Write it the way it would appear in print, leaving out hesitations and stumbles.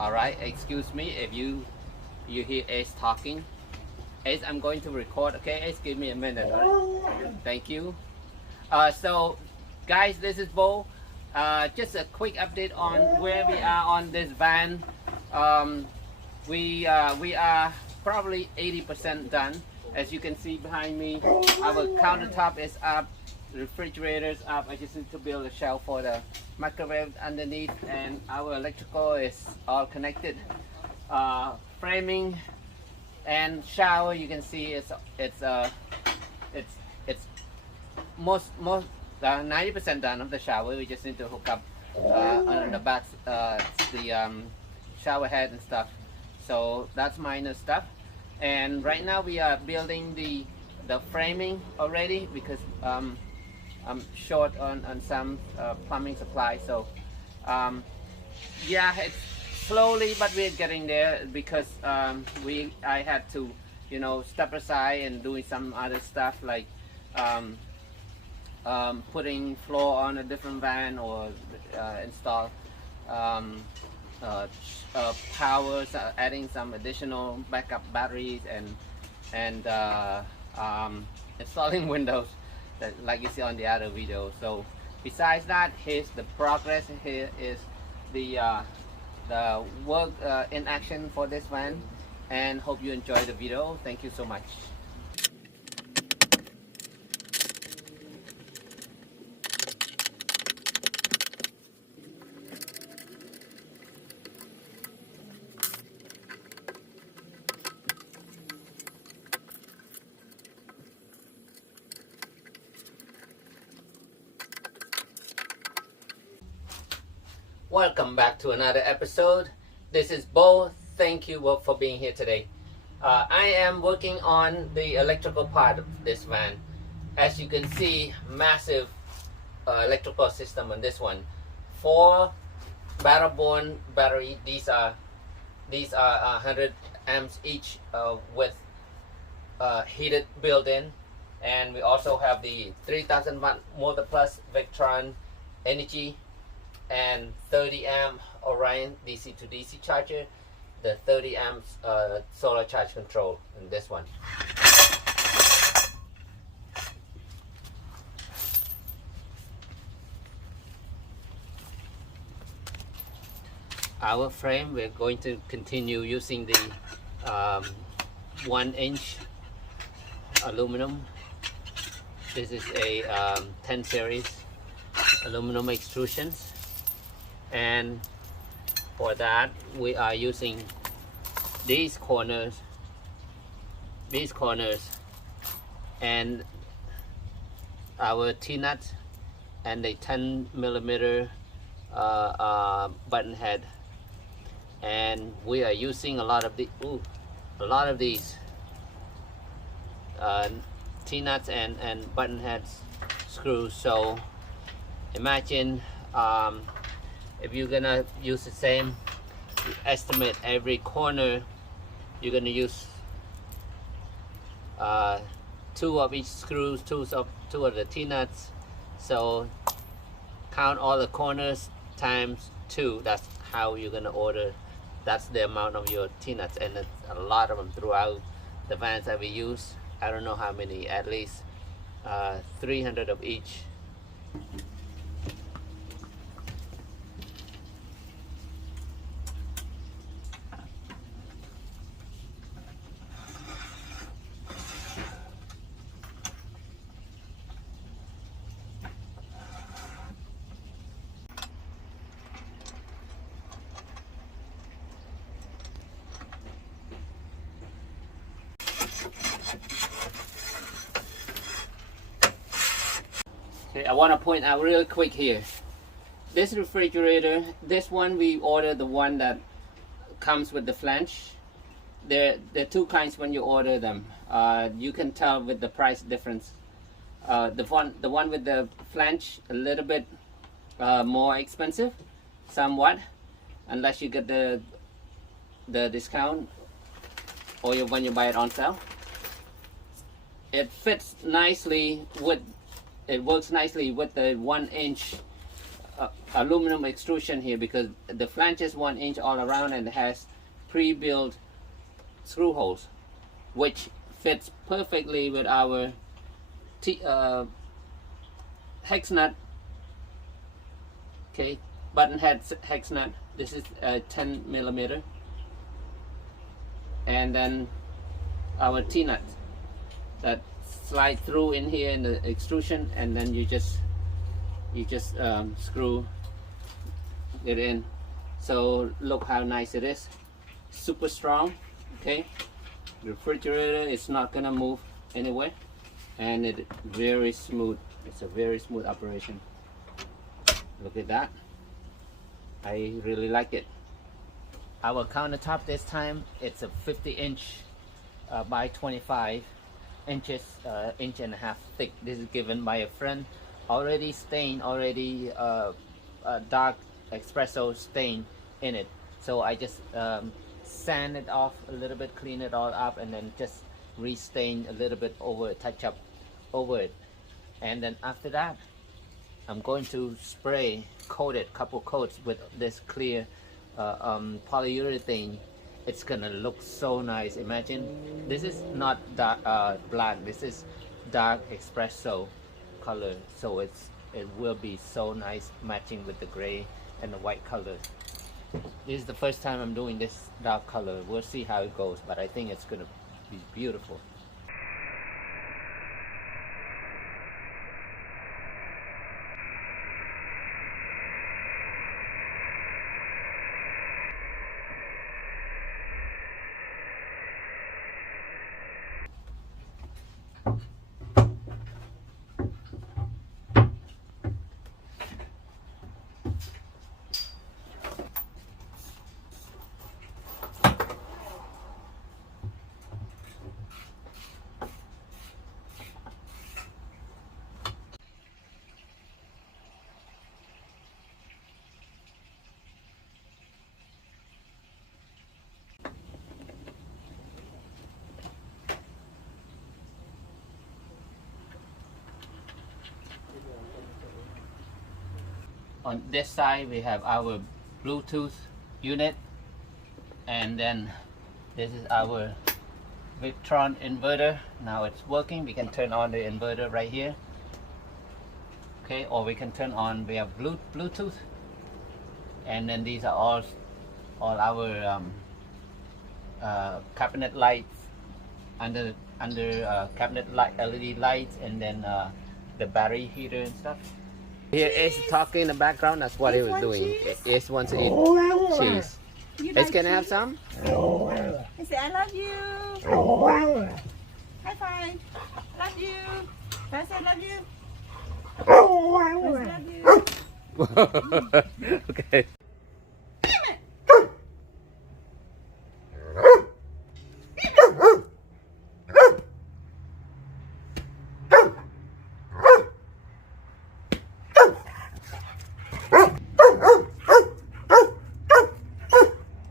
All right, excuse me if you hear Ace talking. Ace, I'm going to record. Okay, Ace, give me a minute. All right? Thank you. So, guys, this is Bo. Just a quick update on where we are on this van. We are probably 80% done. As you can see behind me, our countertop is up, refrigerator's up. I just need to build a shelf for the microwave underneath, and our electrical is all connected. Framing and shower, you can see it's most 90% done of the shower. We just need to hook up on the back the shower head and stuff. So that's minor stuff. And right now we are building the framing already because I'm short on some plumbing supply. So yeah, it's slowly, but we're getting there because I had to, step aside and doing some other stuff like putting floor on a different van or install powers, adding some additional backup batteries and installing windows that like you see on the other video. So besides that, here's the progress. Here is the work in action for this van, and hope you enjoy the video. Thank you so much. Welcome back to another episode. This is Bo. Thank you for being here today. I am working on the electrical part of this van. As you can see, massive electrical system on this one. 4 battle-borne battery. These are 100 amps each with heated built-in, and we also have the 3000 watt motor plus Vectron energy and 30 amp Orion DC to DC charger, the 30 amps solar charge control in this one. Our frame, we're going to continue using the 1-inch aluminum. This is a 10 series aluminum extrusions. And for that, we are using these corners and our T-nuts and a 10 millimeter button head. And we are using a lot of these T-nuts and button heads screws. So imagine if you're gonna use the same, you estimate every corner you're gonna use 2 of each screws, 2 of the T-nuts. So count all the corners times 2. That's how you're gonna order. That's the amount of your T-nuts, and it's a lot of them throughout the vans that we use. I don't know how many, at least 300 of each. Okay, I want to point out real quick here. This refrigerator, this one we ordered the one that comes with the flange. There are 2 kinds when you order them. You can tell with the price difference. The one with the flange a little bit more expensive, somewhat, unless you get the discount or when you buy it on sale. It fits nicely with. It works nicely with the 1-inch aluminum extrusion here, because the flange is 1 inch all around and has pre-built screw holes, which fits perfectly with our hex nut. Okay, button head hex nut. This is 10 millimeter, and then our T-nut that slide through in here in the extrusion, and then you just screw it in. So look how nice it is, super strong. Okay, the refrigerator is not gonna move anywhere, and it very smooth. It's a very smooth operation. Look at that, I really like it. Our countertop this time, it's a 50-inch by 25 inches, inch and a half thick. This is given by a friend, already stained, already dark espresso stain in it. So I just sand it off a little bit, clean it all up, and then just restain a little bit over, touch up over it. And then after that, I'm going to spray, coat it, couple coats with this clear polyurethane. It's gonna look so nice. Imagine, this is not dark, black, this is dark espresso color, so it will be so nice matching with the gray and the white colors. This is the first time I'm doing this dark color. We'll see how it goes, but I think it's gonna be beautiful. On this side we have our Bluetooth unit, and then this is our Victron inverter. Now it's working. We can turn on the inverter right here. Okay, or we can turn on, we have Bluetooth, and then these are all our cabinet lights, under cabinet light, LED lights, and then the battery heater and stuff. Here is talking in the background. That's what he was doing. Ace wants to eat cheese. Ace, can I have some? I say I love you. High five. Love you. I say love you. I love you. Okay.